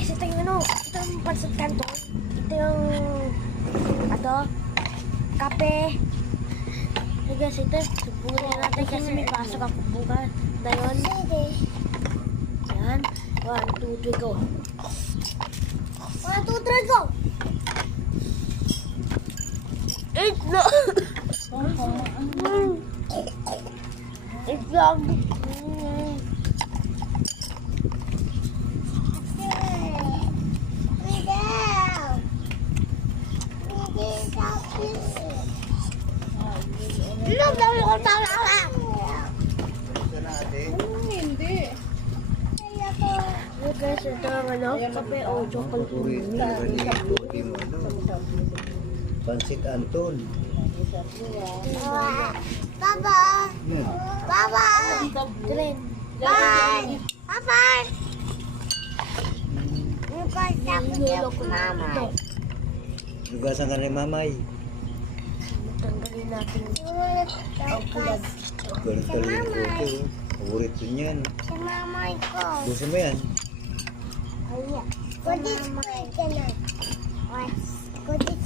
guys, ito yung ano, ito yung pansat canton. Ito yung, kape. So guys, ito, subukan natin kasi may pasok ako bukas. Dayon. Yan. 1, 2, 3, go. 1, 2, 3, go. Itlog. Itlog. Itlog daw yung tala. Hindi. Guys, ito ang ano, kape o chocolate. Pansit Anton. Baba. Yan. Baba. Tren. Bye. Bye. Nilolok ko mama. Lugasan ka ni mamay. Tanggalin natin. Ganun talaga yung puto. Paborito niyan. Sa mamay ko. Gusto mo yan? Ayan. Kudis ko na. Kudis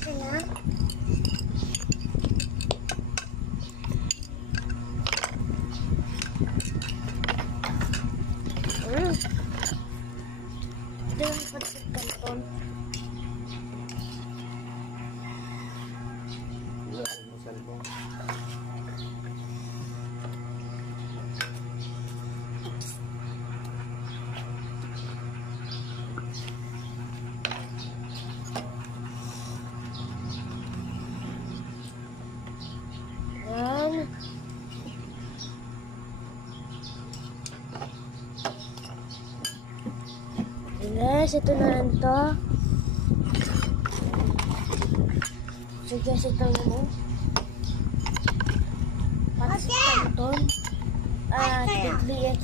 ko na. Ito yung pansat canton. Yan. Guys, ito na ito. So guys, ito na mo. Pansat canton. TBX.